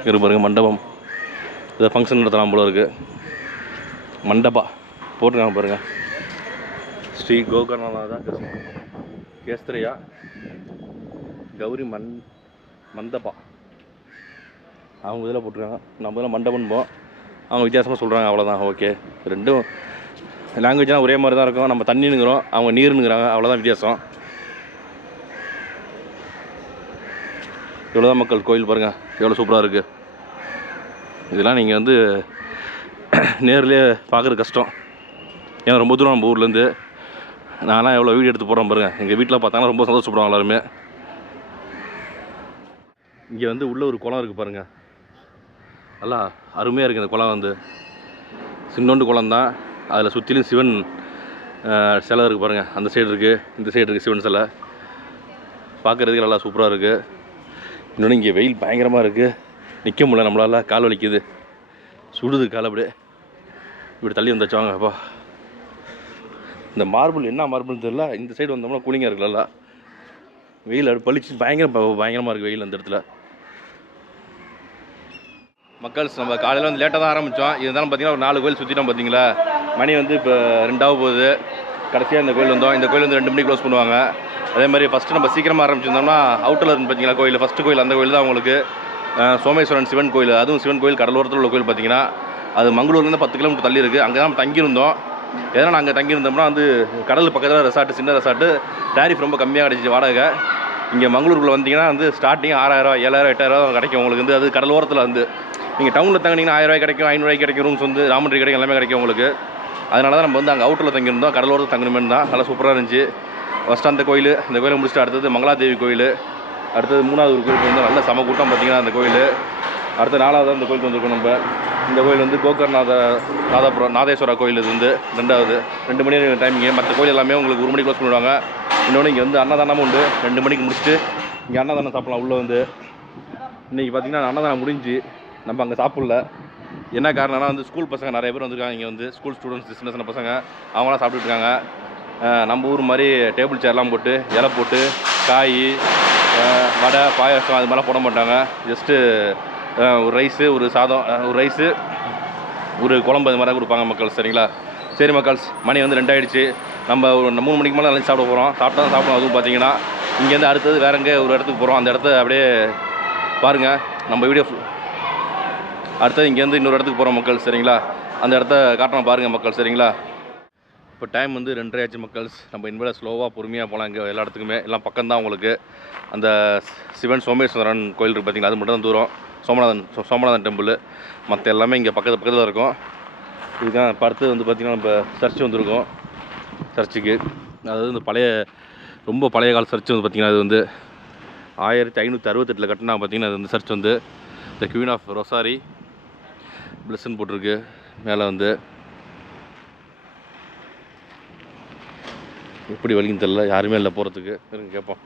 இரு பாருங்க மண்டபம். இதை ஃபங்க்ஷன் நடத்தலாம் போல இருக்குது. மண்டபா போட்டிருக்காங்க பாருங்கள். ஸ்ரீ கோகர்ணநாதா கேஸ்திரையா கௌரி மந்தபா அவங்க இதில் போட்டிருக்காங்க. நம்ம இதில் மண்டபம் போவோம். அவங்க வித்தியாசமாக சொல்கிறாங்க, அவ்வளோதான். ஓகே, ரெண்டும் லாங்குவேஜ்லாம் ஒரே மாதிரி தான் இருக்கும். நம்ம தண்ணினுங்கிறோம், அவங்க நீருங்கிறாங்க, அவ்வளோதான் வித்தியாசம். இவ்வளோதான் மக்கள். கோயில் பாருங்கள் எவ்வளோ சூப்பராக இருக்குது. இதெல்லாம் நீங்கள் வந்து நேர்லேயே பார்க்குறது கஷ்டம். ஏன்னா ரொம்ப தூரம் நம்ம ஊர்லேருந்து. நான்லாம் எவ்வளோ வீடியோ எடுத்து போகிறேன் பாருங்கள். எங்கள் வீட்டில் பார்த்தாங்கன்னா ரொம்ப சந்தோஷப்படுவாங்க எல்லாருமே. இங்கே வந்து உள்ளே ஒரு குளம் இருக்குது பாருங்கள். நல்லா அருமையாக இருக்குது. இந்த குளம் வந்து சின்னோண்டு குளம் தான். அதில் சுற்றிலும் சிவன் சிலை இருக்குது பாருங்கள். அந்த சைடு இருக்குது, இந்த சைடு இருக்குது சிவன் சிலை. பார்க்குறதுக்கு நல்லா சூப்பராக இருக்குது. இன்னொன்று இங்கே வெயில் பயங்கரமாக இருக்குது. நிற்க முடியல நம்மளால், கால் வலிக்குது, சுடுது கால். அப்படியே இப்படி தள்ளி வந்தாச்சு. வாங்கப்பா. இந்த மார்பிள் என்ன மார்பிள்னு தெரியல. இந்த சைடு வந்தோம்னா கூலிங்காக இருக்குல்ல. வெயில் அப்படி பளிச்சு பயங்கரமாக இருக்குது வெயில் அந்த இடத்துல. மக்கள்ஸ் நம்ம காலையில் வந்து லேட்டாக தான் ஆரம்பித்தோம். இருந்தாலும் பார்த்தீங்கன்னா ஒரு 4 கோயில் சுற்றிட்டோம். பார்த்தீங்களா மணி வந்து இப்போ 2 போகுது. கடைசியாக இந்த கோயில் வந்தோம். இந்த கோயில் வந்து 2 மணிக்கு க்ளோஸ் பண்ணுவாங்க. அதே மாதிரி ஃபஸ்ட்டு நம்ம சீக்கிரமாக ஆரம்பிச்சிருந்தோம்னா அவுட்டில் இருந்து பார்த்தீங்களா கோயில், ஃபஸ்ட்டு கோயில் அந்த கோயில் தான் உங்களுக்கு சோமேஸ்வரன் சிவன் கோயில். அதுவும் சிவன் கோயில் கடலோரத்தில் உள்ள கோயில். பார்த்தீங்கன்னா அது மங்களூர்லேருந்து 10 கிலோமீட்டர் தள்ளி இருக்குது. அங்கே தான் தங்கியிருந்தோம். ஏன்னா நாங்கள் தங்கியிருந்தோம்னா வந்து கடல் பக்கத்தில் ரெசார்ட்டு, சின்ன ரெசார்ட்டு, டேரிஃப் ரொம்ப கம்மியாக கிடைச்சிச்சு வாடகை. இங்கே மங்களூருக்குள்ளே வந்தீங்கன்னா வந்து ஸ்டார்டிங் 6000, 7000, 8000 கிடைக்கும் உங்களுக்கு வந்து. அது கடலோரத்தில் வந்து நீங்கள் டவுனில் தங்கினீங்கன்னா 1000 கிடைக்கும், 500 கிடைக்கும். ரூம்ஸ் வந்து ராமன்றி கிடைக்கும், எல்லாமே கிடைக்கும் உங்களுக்கு. அதனால தான் நம்ம வந்து அங்கே அவுட்டரில் தங்கியிருந்தோம். கடலோரத்தில் தங்கணுமே தான் நல்லா சூப்பராக இருந்துச்சு. ஃபஸ்ட்டு அந்த கோயில், இந்த கோயிலை முடிச்சுட்டு அடுத்தது மங்களாதேவி கோயில், அடுத்தது 3வது ஒரு கோயிலுக்கு வந்து நல்ல சம கூட்டம் பார்த்தீங்கன்னா அந்த கோயில். அடுத்து 4வது அந்த கோயிலுக்கு வந்திருக்கோம் நம்ம. இந்த கோயில் வந்து நாதேஸ்வரா கோயில். இது வந்து 2வது 2 மணி டைமிங்கு. மற்ற கோயில் எல்லாமே உங்களுக்கு 1 மணிக்கு க்ளோஸ் பண்ணிவிடுவாங்க. இன்னொன்று இங்கே வந்து அன்னதானமும் உண்டு. 2 மணிக்கு முடிச்சுட்டு இங்கே அன்னதானம் சாப்பிட்லாம் உள்ளே வந்து. இன்றைக்கி பார்த்திங்கன்னா அன்னதானம் முடிஞ்சு நம்ம அங்கே சாப்பிடல. என்ன காரணம்னா வந்து ஸ்கூல் பசங்க நிறைய பேர் வந்திருக்காங்க. இங்கே வந்து ஸ்கூல் ஸ்டூடெண்ட்ஸ், சின்ன சின்ன பசங்க, அவங்களாம் சாப்பிட்டுட்டு இருக்காங்க. நம்ம ஊர் மாதிரி டேபிள் சேர்லாம் போட்டு இலை போட்டு காய், வடை, பாயாசம் அது மாதிரிலாம் போட மாட்டாங்க. ஜஸ்ட்டு ஒரு ரைஸு, ஒரு சாதம், ஒரு ரைஸு, ஒரு குழம்பு அது மாதிரி தான் கொடுப்பாங்க மக்கள். சரிங்களா? சரி மக்கள்ஸ், மணி வந்து 2 ஆகிடுச்சு. நம்ம ஒரு 3 மணிக்கு மேலே லஞ்ச் சாப்பிட போகிறோம். சாப்பிடுவோம். அதுவும் பார்த்தீங்கன்னா இங்கேருந்து அடுத்தது வேற எங்கே ஒரு இடத்துக்கு போகிறோம். அந்த இடத்த அப்படியே பாருங்கள். நம்ம வீடியோ அடுத்தது இங்கேருந்து இன்னொரு இடத்துக்கு போகிறோம் மக்கள். சரிங்களா? அந்த இடத்த காட்டணும் பாருங்கள் மக்கள். சரிங்களா? இப்போ டைம் வந்து 2:30 ஆச்சு மக்கள்ஸ். நம்ம இனிமேல் ஸ்லோவாக பொறுமையாக போகலாம். இங்கே எல்லா இடத்துக்குமே எல்லாம் பக்கம் தான் உங்களுக்கு. அந்த சிவன் சோமேஸ்வரன் கோயில் இருக்குது பார்த்தீங்களா, அது மட்டும் தான் தூரம். சோமநாதன் டெம்பிள். மற்ற எல்லாமே இங்கே பக்கத்தில் இருக்கும். இதுதான் இப்போ அடுத்தது வந்து பார்த்திங்கன்னா நம்ம சர்ச் வந்திருக்கோம். சர்ச்சுக்கு அதாவது இந்த ரொம்ப பழைய கால சர்ச் வந்து பார்த்திங்கன்னா அது வந்து 1568 கட்டினா பார்த்திங்கன்னா அது வந்து சர்ச் வந்து த குவீன் ஆஃப் ரொசாரி பிளஸ்ன்னு போட்டிருக்கு மேலே வந்து. எப்படி வழின்னு தெரியல, யாருமே இல்லை போகிறதுக்கு. இருங்க கேட்போம்.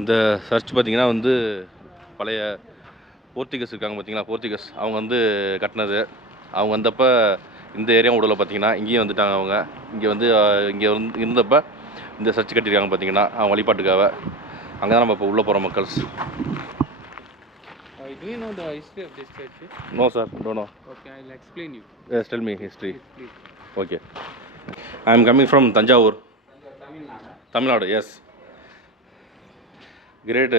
இந்த சர்ச் பார்த்திங்கன்னா வந்து பழைய போர்த்துகீஸ் இருக்காங்க பார்த்தீங்களா, போர்த்துகீஸ் அவங்க வந்து கட்டினது. அவங்க வந்தப்போ இந்த ஏரியா உடலை பார்த்தீங்கன்னா இங்கேயும் வந்துட்டாங்க அவங்க. இங்கே இருந்தப்போ இந்த சர்ச் கட்டியிருக்காங்க பார்த்தீங்கன்னா அவங்க வழிபாட்டுக்காக. அங்கே தான் நம்ம இப்போ உள்ளே போகிறோம் மக்கள்ஸ். Do you know the history of this church? No sir, don't know. Okay, I'll explain you. Yes, tell me history. Please. Okay. I am coming from Tanjavur. Tamil Nadu, yes. Great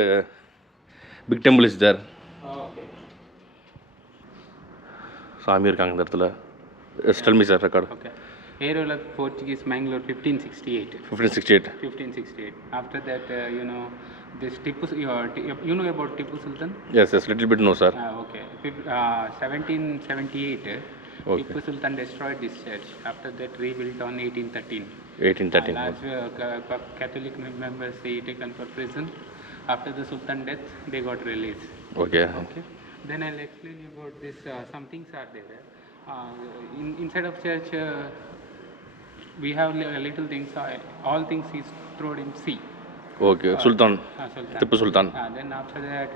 big temple is there. Okay. சாமி இருக்காங்க இந்த இடத்துல. Yes, tell me sir, record. Okay. Aerola Portuguese Mangalore 1568. 1568. 1568. After that, this Tipu, you know about Tipu Sultan? Yes, little bit no sir. Okay. 1778. Okay. Tipu Sultan destroyed this church. After that, rebuilt on 1813. 1813. Large Catholic members they taken for prison. After the Sultan death, they got released. Okay. Okay. Then I'll explain you about this. Some things are there. Inside of church, we have little things. All things is thrown in sea. Okay. Sultan. Sultan. Tipu Sultan. Then after that,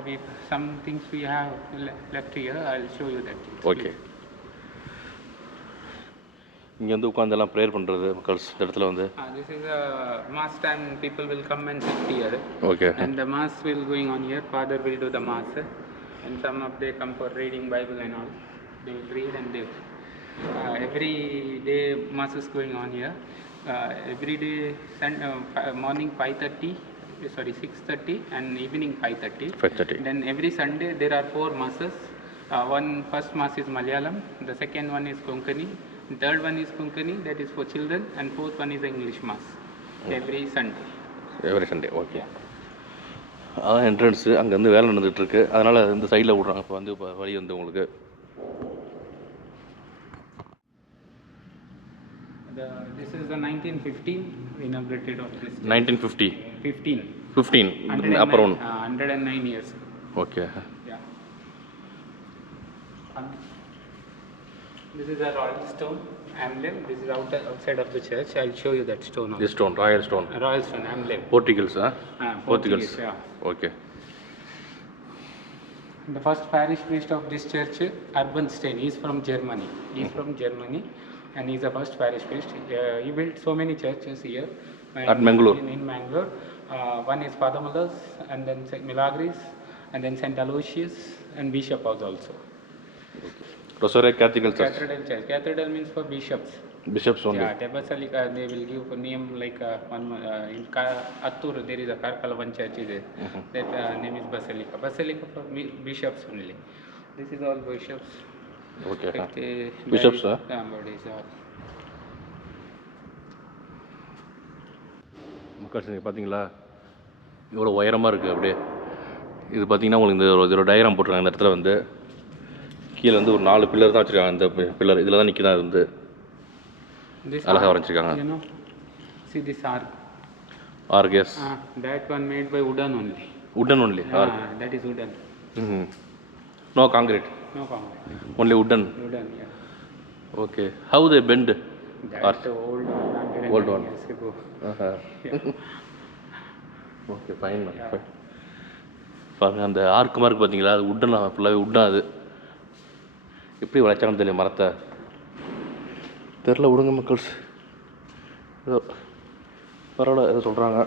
some things we have left here. I'll show you that. Okay. இங்கே வந்து உட்காந்தெல்லாம் prayer பண்ணுறது மக்கள்ஸ் இந்த இடத்துல வந்து. This is a mass time. People will come and sit here. Okay. And the mass will going on here. Father will do the mass. And some of they come for reading Bible and all. They will read and they. Every day mass is going on here. Every day morning 5:30. Sorry, 6:30 and evening 5:30. 5:30. Then every Sunday there are 4 masses. First mass is Malayalam. The second one is Konkani. Third one is Konkani, that is for children, and fourth one is English mass. Every Sunday. Every Sunday, okay. அதான் entrance. அங்கே வந்து வேலை நடந்துகிட்ருக்கு, அதனால் இந்த சைடில் விட்றாங்க. இப்போ வந்து வழி வந்து உங்களுக்கு This is the 1915 inaugurated of this. 1950. 15. அப்புறம் 109 years. Okay. Yeah. This is a royal stone emblem. This is outside of the church. I'll show you that stone also. This stone, royal stone. Royal stone emblem. Portugals, Portuguese, yeah. Okay. The first parish priest of this church, Urban Stein, he is from Germany. He is from Germany, and he is the first parish priest. He built so many churches here. At Mangalore. In Mangalore. One is Father Mullers, and then St. Milagris, and then St. Aloysius, and Bishop House also. Rosario Cathedral Church. Cathedral Church. Cathedral means for bishops. Bishops only. Yeah, the basilica, they will give a name like one in Attur, there is a Karkalavan church is there. That name is Basilica. Basilica for bishops only. This is all bishops. Okay. Like the Bishops, huh? bodies are. மக்கள்ஸ் நீங்கள் பார்த்தீங்களா இவ்வளோ உயரமாக இருக்குது அப்படியே. இது பார்த்தீங்கன்னா உங்களுக்கு இந்த இதோட டயக்ராம் போட்டிருக்காங்க. இந்த இடத்துல வந்து கீழே வந்து ஒரு 4 பில்லர் தான் வச்சுருக்காங்க. இந்த பில்லர் இதில் தான் நிற்கிதான் வந்து அழகாக வரைஞ்சிருக்காங்க. You know, see this arc. Arc, yes. That one made by wooden only. Wooden only? Arc. That is wooden. No concrete? No concrete. Only wooden? Wooden, yeah. Okay. How they bend? That's the old one. Old one. Years ago. Yeah. Okay, fine man. Yeah. Fine. பாருங்கள் அந்த ஆர்க்கு mark பார்த்தீங்களா, அது wooden, ஃபுல்லாகவே wooden. அது எப்படி வளைச்சாங்கன்னு தெரியல மரத்தை, தெரில. விடுங்க மக்கள்ஸ், ஏதோ பரவாயில்ல, எதோ சொல்கிறாங்க.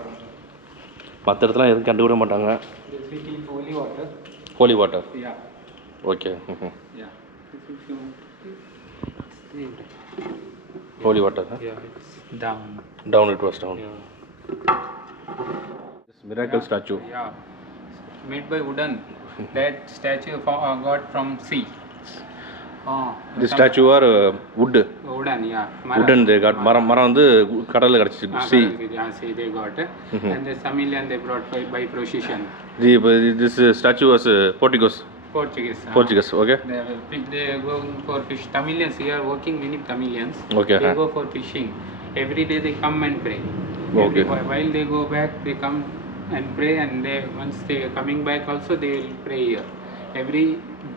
மற்ற இடத்துல எதுவும் கண்டுவிட மாட்டாங்க. Holy water. Holy water? Yeah. Okay. Yeah. Holy water, huh? Yeah, it's down. Down, it was down. Yeah. This miracle statue. Yeah. Made by wooden. That statue got from sea. This statue are wood. Wooden, yeah. Wooden they got. மரம் வந்து கடல்ல கிடைச்சிச்சு. See. Yeah, see they got. And the Tamilian they brought by procession. This statue was Portuguese. Portuguese, okay. They go for fish. Tamilians here working, many Tamilians. Okay. They go for fishing. Every day they come and pray. Okay. While they go back, they come and pray, and they once they are coming back also they will pray here. Every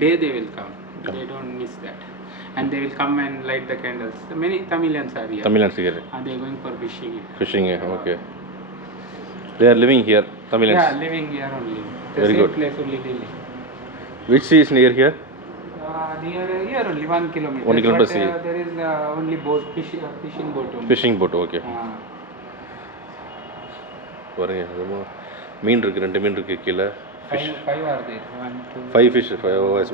day they will come. They don't miss that. And they will come and light the candles. Many Tamilians are here. Tamilians here. They are going for fishing. Fishing, okay. They are living here, Tamilians. Yeah, living here only. The Very same good. place only they live. Which sea is near here? Near here only 1 kilometer. 1 kilometer sea. There is only boat, fishing boat only. Fishing boat, okay. பாருங்க, மீன் இருக்குது, 2 மீன் இருக்குது கீழே. Five are there. 1, 2. 5 fish.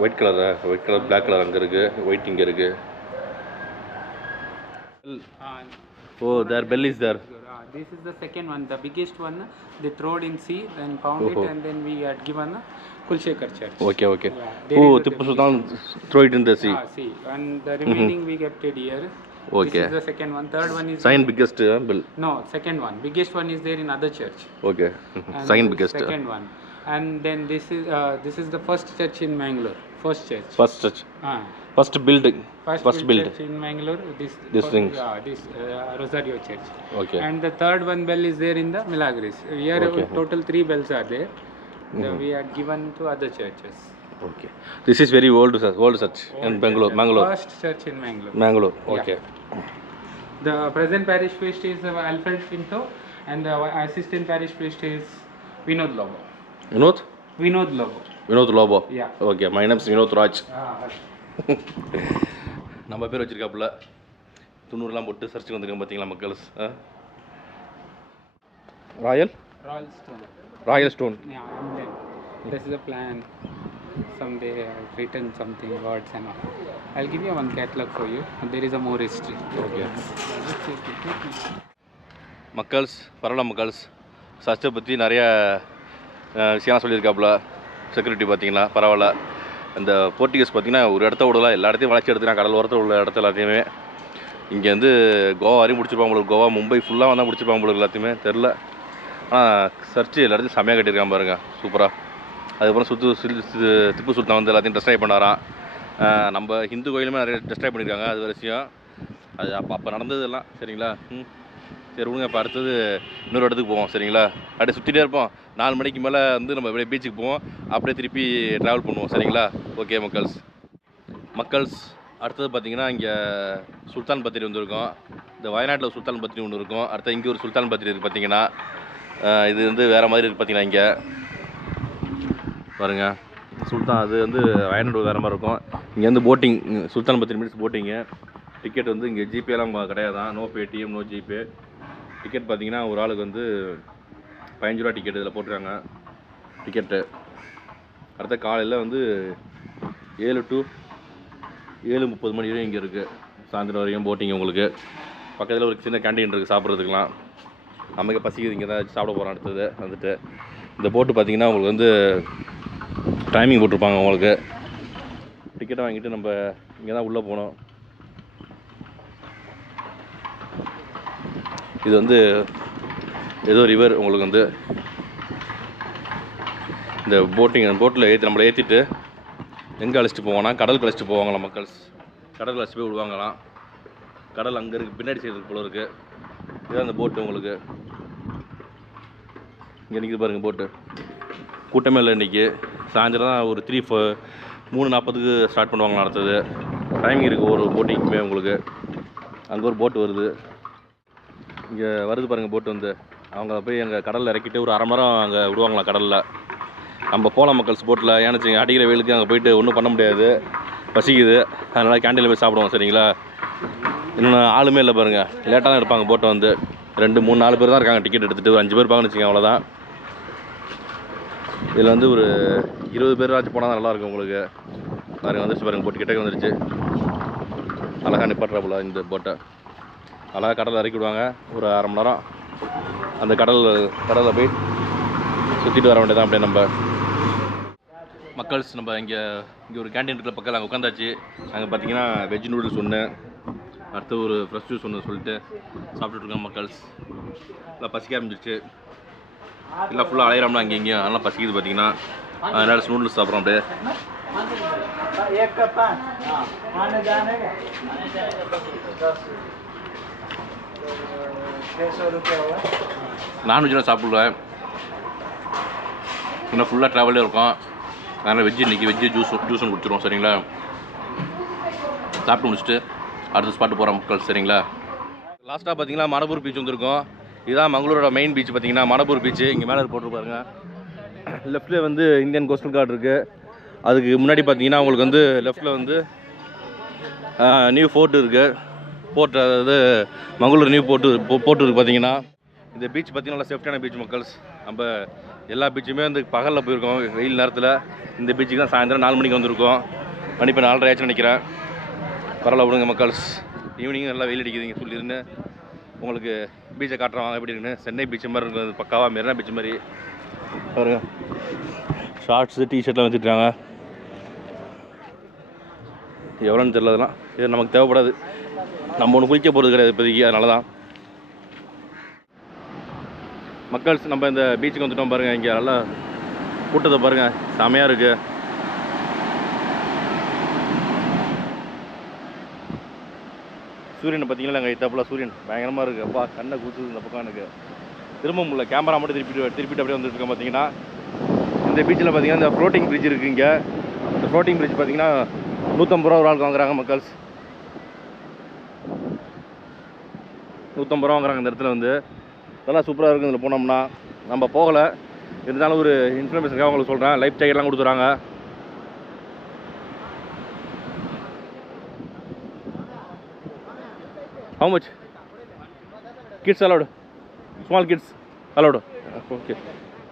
White கலரா? White colour, black colour அங்கே இருக்குது, white இங்கே இருக்குது. Oh, their belly is there. This is the second one, the biggest one. They throwed in sea, then found it, and then we had given Kulshekar Church. Okay, okay. Yeah, Oh, Tipu Sultan throw it in the sea. See, and the remaining we kept it here. Okay. This is the second one. Third one is Second biggest bill. No, second one. Biggest one is there in other church. Okay. And Second this biggest. Second one. And then this is the first church in Mangalore. First church. First church. First building. First build. Church in Mangalore. This things. Yeah, this Rosario Church. Okay. And the third one bell is there in the Milagres. Here Okay. total 3 bells are there. We had given to other churches. Okay. This is very old church in Bangalore. Mangalore. First church in Mangalore. Mangalore. Okay. The present parish priest is Alfred Pinto, and the assistant parish priest is Vinod Lobo. Vinod? Vinod Lobo. Vinod Lobo. Yeah. Okay. My name is Vinod Raj. நம்ம பேர் வச்சிருக்காப்புல, துண்ணூறுலாம் போட்டு சர்ச்சுக்கு வந்துருக்கோம். பார்த்தீங்களா மக்கள்ஸ்? Royal Stone. Royal Stone. Yeah, and then this is a plan. Someday I've written something, words and all. I'll give you one catalog for you. There is a more history. Okay. மக்கள்ஸ், பரவாயில்ல மக்கள்ஸ், சர்ச்சை பற்றி நிறைய விஷயம் சொல்லியிருக்காப்புல. Security பார்த்தீங்கன்னா பரவாயில்ல. அந்த Portuguese பார்த்தீங்கன்னா ஒரு இடத்த விடலாம், எல்லா இடத்தையும் வளர்ச்சி எடுத்துனா, கடல் ஓரத்தில் உள்ள இடத்த எல்லாத்தையுமே. இங்கேருந்து கோவா வரையும் முடிச்சிருப்பாங்க போல, கோவா மும்பை ஃபுல்லாக வந்தால் முடிச்சிருப்பாங்க போல, எல்லாத்தையுமே தெரில. ஆனால் சர்ச்சு எல்லா இடத்தையும் செம்மையாக கட்டியிருக்கான் பாருங்க, சூப்பராக. அதுக்கப்புறம் திப்பு சுல்தான் வந்து எல்லாத்தையும் டெஸ்ட்ராய் பண்ணாராம். நம்ம ஹிந்து கோயிலுமே நிறைய டெஸ்ட்ராய் பண்ணியிருக்காங்க, அது ஒரு விஷயம். அது அப்போ நடந்தது எல்லாம். சரிங்களா? சரி விடுங்க, இப்போ அடுத்தது இன்னொரு இடத்துக்கு போவோம். சரிங்களா? அப்படியே சுற்றிட்டே இருப்போம். 4 மணிக்கு மேலே வந்து நம்ம அப்படியே பீச்சுக்கு போவோம், அப்படியே திருப்பி ட்ராவல் பண்ணுவோம். சரிங்களா? ஓகே மக்கள்ஸ், அடுத்தது பார்த்தீங்கன்னா இங்கே சுல்தான் பத்திரி வந்துருக்கோம். இந்த வயநாட்டில் சுல்தான் பத்திரி ஒன்று இருக்கும். அடுத்து இங்கே ஒரு சுல்தான் பத்திரி இருக்குது. பார்த்தீங்கன்னா இது வந்து வேறு மாதிரி இருக்குது. பார்த்தீங்கன்னா இங்கே பாருங்கள், சுல்தான் அது வந்து வயநாடு வேறு மாதிரி இருக்கும். இங்கே வந்து போட்டிங், சுல்தான் பத்திரி மினிட்ஸ் போட்டிங்கு. டிக்கெட் வந்து இங்கே ஜிபேலாம் கிடையாது தான், no Paytm, no GPay. Ticket பார்த்தீங்கன்னா ஒரு ஆளுக்கு வந்து 15 ரூபா டிக்கெட் இதில் போட்டுருக்காங்க டிக்கெட்டு. அடுத்த காலையில் வந்து 7 to 7:30 மணி வரையும் இங்கே இருக்குது. சாயந்தரம் வரைக்கும் போட்டிங். உங்களுக்கு பக்கத்தில் ஒரு சின்ன கேண்டீன் இருக்குது சாப்பிட்றதுக்கெலாம். நமக்கு பசிக்குது, இங்கே தான் சாப்பிட போகிறோம். அடுத்தது வந்துட்டு இந்த போட்டு பார்த்தீங்கன்னா உங்களுக்கு வந்து டைமிங் போட்டிருப்பாங்க. உங்களுக்கு டிக்கெட்டை வாங்கிட்டு நம்ம இங்கே தான் உள்ளே போகணும். இது வந்து ஏதோ ரிவர். உங்களுக்கு வந்து இந்த போட்டில் நம்மளை ஏற்றிட்டு எங்கே அழைச்சிட்டு போவாங்கன்னா கடலுக்கு அழைச்சிட்டு போவாங்களாம் மக்கள்ஸ். கடல் அழைச்சிட்டு போய் விடுவாங்களாம். கடல் அங்கே இருக்குது, பின்னாடி சைடு இருக்கு போல இருக்குது. இதுதான் அந்த போட்டு. உங்களுக்கு இங்கே நிற்கிது பாருங்கள் போட்டு. கூட்டமே இல்லை இன்றைக்கி. சாயந்தரம் தான் ஒரு 3:40க்கு ஸ்டார்ட் பண்ணுவாங்க. அடுத்தது டைமிங் இருக்குது ஒரு போட்டிங்குமே. உங்களுக்கு அங்கே ஒரு போட்டு வருது. இங்கே வருது பாருங்கள் போட்டு வந்து. அவங்க போய் அங்கே கடலில் இறக்கிட்டு ஒரு 1/2 மணி நேரம் அங்கே விடுவாங்களாம் கடலில். நம்ம போகலாம் மக்கள்ஸ் போட்டில். ஏன்னு வச்சுங்க, அடிக்கிற வெயிலுக்கு அங்கே போயிட்டு ஒன்றும் பண்ண முடியாது, பசிக்குது. அதனால் கேண்டீனில் போய் சாப்பிடுவோம். சரிங்களா? இன்னும் ஆளுமே இல்லை பாருங்கள். லேட்டாக தான் எடுப்பாங்க போட்டை வந்து. 2, 3, 4 பேர் தான் இருக்காங்க டிக்கெட் எடுத்துகிட்டு. ஒரு 5 பேர் இருப்பாங்கன்னு வச்சுக்கோங்க, அவ்வளோதான். இதில் வந்து ஒரு 20 பேர் ஆச்சு போனால் தான் நல்லாயிருக்கும் உங்களுக்கு. பாருங்கள் வந்துருச்சு பாருங்கள், போட்டு கிட்டே வந்துருச்சு. அழகாக நிப்பாட்டுறாப்புல இந்த போட்டை. அழகாக கடலில் இறக்கி விடுவாங்க. ஒரு 1/2 மணி நேரம் அந்த கடலில் போய் சுற்றிட்டு வர வேண்டியதான். அப்படியே நம்ம மக்கள்ஸ் நம்ம இங்கே ஒரு கேண்டீன் இருக்கிற பக்கத்தில் அங்கே உட்காந்தாச்சு. அங்கே பார்த்தீங்கன்னா வெஜ் நூடுல்ஸ் ஒன்று, அடுத்து ஒரு ஃப்ரெஷ் ஜூஸ் ஒன்று சொல்லிட்டு சாப்பிட்டுட்ருக்கோம் மக்கள்ஸ். எல்லாம் பசிக்க ஆரம்பிச்சிருச்சு. எல்லாம் ஃபுல்லாக அலையிறோம்னா அங்கே இங்கேயும். அதெல்லாம் பசிக்குது பார்த்தீங்கன்னா. அதனால் நூடுல்ஸ் சாப்பிட்றோம் அப்படியே. நான்வெஜ்லாம் சாப்பிடுவேன். இன்னும் ஃபுல்லாக ட்ராவலே இருக்கும். அதனால் வெஜ்ஜு இன்றைக்கி ஜூஸ் ஒன்று குடிச்சிடுவோம். சரிங்களா? சாப்பிட்டு முடிச்சுட்டு அடுத்த ஸ்பாட்டு போகிற மக்கள். சரிங்களா? லாஸ்ட்டாக பார்த்தீங்கன்னா மணப்பூர் பீச் வந்துருக்கோம். இதுதான் மங்களூரோட மெயின் பீச். பார்த்தீங்கன்னா மணப்பூர் பீச்சு. இங்கே மேலே போட்டுருப்பாருங்க. லெஃப்ட்டில் வந்து இந்தியன் கோஸ்டல் கார்டு இருக்குது. அதுக்கு முன்னாடி பார்த்தீங்கன்னா உங்களுக்கு வந்து லெஃப்ட்டில் வந்து நியூ ஃபோர்ட் இருக்குது. போர்ட், அதாவது மங்களூர் நியூ போர்ட்டு இருக்குது. பார்த்தீங்கன்னா இந்த பீச் பார்த்தீங்கன்னா நல்லா சேஃப்டியான பீச் மக்கள்ஸ். நம்ம எல்லா பீச்சுமே வந்து பகலில் போயிருக்கோம் வெயில் நேரத்தில். இந்த பீச்சுக்கு தான் சாயந்தரம் 4 மணிக்கு வந்திருக்கோம். மணி இப்போ 4:30 ஆச்சுன்னு நினைக்கிறேன். பரவாயில்ல விடுங்க மக்கள்ஸ். ஈவினிங் நல்லா வெயில் அடிக்குதுங்க சொல்லிருந்து உங்களுக்கு பீச்சை காட்டுறாங்க எப்படி இருக்குன்னு. சென்னை பீச் மாதிரி இருக்குது பக்காவாக. மெரினா பீச் மாதிரி பாருங்க. ஷார்ட்ஸு டிஷர்ட்லாம் வச்சுருக்காங்க. எவ்வளோன்னு தெரியல. அதெல்லாம் இது நமக்கு தேவைப்படாது. நம்ம ஒன்று குளிக்க போகிறது கிடையாது இப்போதைக்கு. அதனால தான் மக்கள்ஸ் நம்ம இந்த பீச்சுக்கு வந்துட்டோம் பாருங்கள். இங்கே நல்லா கூட்டத்தை பாருங்கள், செமையாக இருக்குது. சூரியனை பார்த்தீங்கன்னா அங்கே இத்தாப்புல சூரியன் பயங்கரமாக இருக்குது. அப்பா கண்ணை கூத்துது இந்த பக்கம். எனக்கு திரும்ப முடியல, கேமரா மட்டும் திருப்பிட்டு அப்படியே வந்துட்டு இருக்கேன். பார்த்தீங்கன்னா இந்த பீச்சில் பார்த்தீங்கன்னா இந்த ஃப்ளோட்டிங் பிரிட்ஜ் இருக்குது. இங்கே இந்த ஃப்ளோட்டிங் பிரிட்ஜ் பார்த்தீங்கன்னா 150 ரூபா ஒரு ஆளுக்கு வாங்குறாங்க மக்கள்ஸ். 150 ரூபா வாங்குறாங்க இந்த இடத்துல வந்து. நல்லா சூப்பராக இருக்குது. இதில் போனோம்னா நம்ம போகலை, இருந்தாலும் ஒரு இன்ஃபர்மேஷனுக்காக உங்களுக்கு சொல்கிறேன். லைஃப் ஜாக்கெட்லாம் கொடுத்துறாங்க. How much? Kids allowed? Small kids allowed? Okay.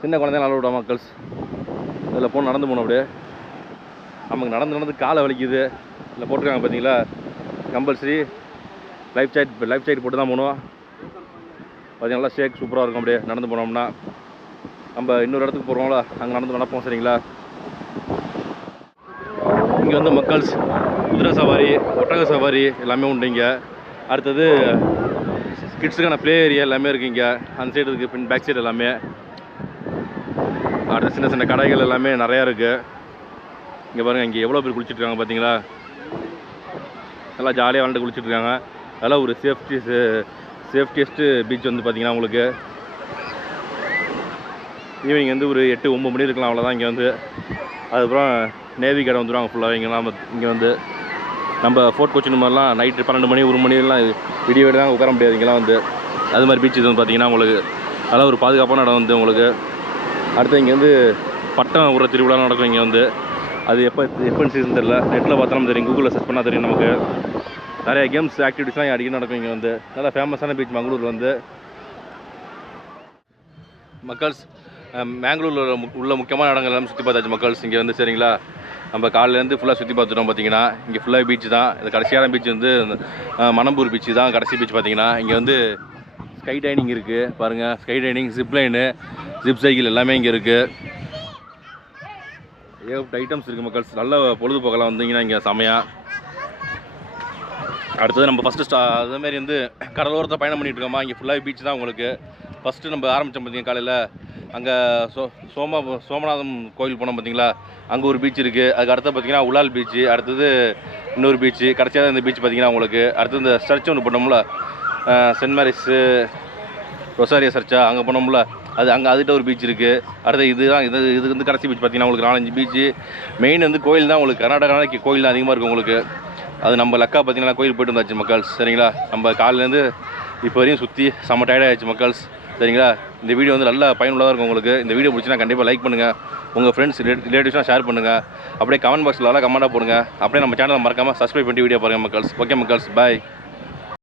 சின்ன குழந்தைங்க allowed மக்கள்ஸ். இதில் போன நடந்து போகணும். அப்படியே நமக்கு நடந்து காலை வலிக்குது. இதில் போட்டிருக்காங்க பார்த்தீங்களா, கம்பல்சரி லைஃப் ஜாக்கெட் போட்டு தான் போகணும். பார்த்தீங்கன்னா நல்லா ஷேக் சூப்பராக இருக்கும். அப்படியே நடந்து போனோம்னா நம்ம இன்னொரு இடத்துக்கு போகிறோம்ல, அங்கே நடப்போம். சரிங்களா? இங்கே வந்து மக்கள்ஸ் குதிரை சவாரி, ஒட்டக சவாரி எல்லாமே உண்டு இங்கே. அடுத்தது கிட்ஸுக்கான ப்ளே ஏரியா எல்லாமே இருக்குது இங்கே. அந்த சைடு இருக்குது, பேக் சைடு எல்லாமே. அடுத்த சின்ன கடைகள் எல்லாமே நிறையா இருக்குது. இங்கே பாருங்கள், இங்கே எவ்வளோ பேர் குளிச்சுட்ருக்காங்க பார்த்தீங்களா. நல்லா ஜாலியாக விளாண்டு குளிச்சுட்ருக்காங்க. அதெல்லாம் ஒரு சேஃப்டியஸ்ட்டு பீச் வந்து பார்த்திங்கன்னா உங்களுக்கு ஈவினிங் வந்து ஒரு 8-9 மணி இருக்கலாம், அவ்வளோதான் இங்கே வந்து. அதுக்கப்புறம் நேவி கடை வந்துடுவாங்க ஃபுல்லாக இங்கெல்லாம். இங்கே வந்து நம்ம ஃபோர்ட் கொச்சின் மாதிரிலாம் நைட்டு 12 மணி 1 மணிலாம் விடிய தான் உட்கார முடியாது இங்கெல்லாம் வந்து. அது மாதிரி பீச் இது வந்து பார்த்திங்கன்னா உங்களுக்கு அதெல்லாம் ஒரு பாதுகாப்பான இடம் வந்து உங்களுக்கு. அடுத்து இங்கே வந்து பட்டம் ஒரு திருவிழா நடக்கும் இங்கே வந்து. அது எப்போன்னு சீசன் தெரியல, நெட்டில் பார்த்தாலும் தெரியும், கூகுளில் சர்ச் பண்ணால் தெரியும் நமக்கு. நிறைய கேம்ஸ் ஆக்டிவிட்டிஸ்லாம் அடிக்கடி நடக்கும் இங்கே வந்து. நல்லா ஃபேமஸான பீச் மங்களூர் வந்து. மக்கள்ஸ் மேங்களூரில் உள்ள முக்கியமான இடங்கள் எல்லாம் சுற்றி பார்த்தாச்சு மக்கள்ஸ் இங்கே வந்து. சரிங்களா? நம்ம காலையிலேருந்து ஃபுல்லாக சுற்றி பார்த்துட்டோம். பார்த்தீங்கன்னா இங்கே ஃபுல்லாக பீச் தான். இது கடைசியான பீச் வந்து மணம்பூர் பீச்சு தான் கடைசி பீச். பார்த்தீங்கன்னா இங்கே வந்து ஸ்கை டைனிங் இருக்குது பாருங்கள். Sky dining, zipline, zip cycle எல்லாமே இங்கே இருக்குது. ஏகப்பட்ட ஐட்டம்ஸ் இருக்குது மக்கள்ஸ். நல்ல பொழுதுபோக்கெல்லாம் வந்தீங்கன்னா இங்கே செமையாக அடுத்தது நம்ம ஃபஸ்ட்டு அதேமாரி வந்து கடலோரத்தை பயணம் பண்ணிகிட்டு இருக்கோமா, இங்கே ஃபுல்லாக பீச் தான் உங்களுக்கு. ஃபஸ்ட்டு நம்ம ஆரம்பித்தோம் பார்த்தீங்க காலையில், அங்கே சோமநாதம் கோயில் போனோம் பார்த்தீங்களா, அங்கே ஒரு பீச் இருக்குது. அதுக்கு அடுத்து பார்த்தீங்கன்னா உலால் பீச்சு, அடுத்தது இன்னொரு பீச்சு, கடைசியாக இந்த பீச் பார்த்தீங்கன்னா உங்களுக்கு. அடுத்து இந்த சர்ச் ஒன்று போனோம்ல, சென்ட் மேரிஸு ரொசாரியா சர்ச்சா, அங்கே போனோம்ல, அங்கே அதுகிட்ட ஒரு பீச் இருக்குது. அடுத்து இது வந்து கடைசி பீச் பார்த்தீங்கன்னா உங்களுக்கு 4-5 பீச்சு. மெயின் வந்து கோயில் தான் உங்களுக்கு. கர்நாடகாவில் கோயில் தான் அதிகமாக இருக்கும் உங்களுக்கு. அது நம்ம லக்கா பார்த்தீங்கன்னா கோயில் போய்ட்டு வந்தாச்சு மக்கள்ஸ், சரிங்களா. நம்ம காலையிலேருந்து இப்போ வரையும் சுற்றி செம்ம டயர்டாகிடுச்சு மக்கள்ஸ், சரிங்களா. இந்த வீடியோ வந்து நல்லா பயனுள்ளதாக இருக்கும் உங்களுக்கு. இந்த வீடியோ பிடிச்சினா கண்டிப்பாக லைக் பண்ணுங்கள், உங்கள் ஃப்ரெண்ட்ஸ் ரிலேட்டிவ்ஸ்லாம் ஷேர் பண்ணுங்கள். அப்படியே கமெண்ட் பாக்ஸில் நல்லா கமெண்ட்டாக போடுங்க. அப்படியே நம்ம சேனலை மறக்காமல் சப்ஸ்கிரைப் பண்ணி வீடியோ பாருங்கள் மக்கள்ஸ். ஓகே மக்கள்ஸ், பாய்.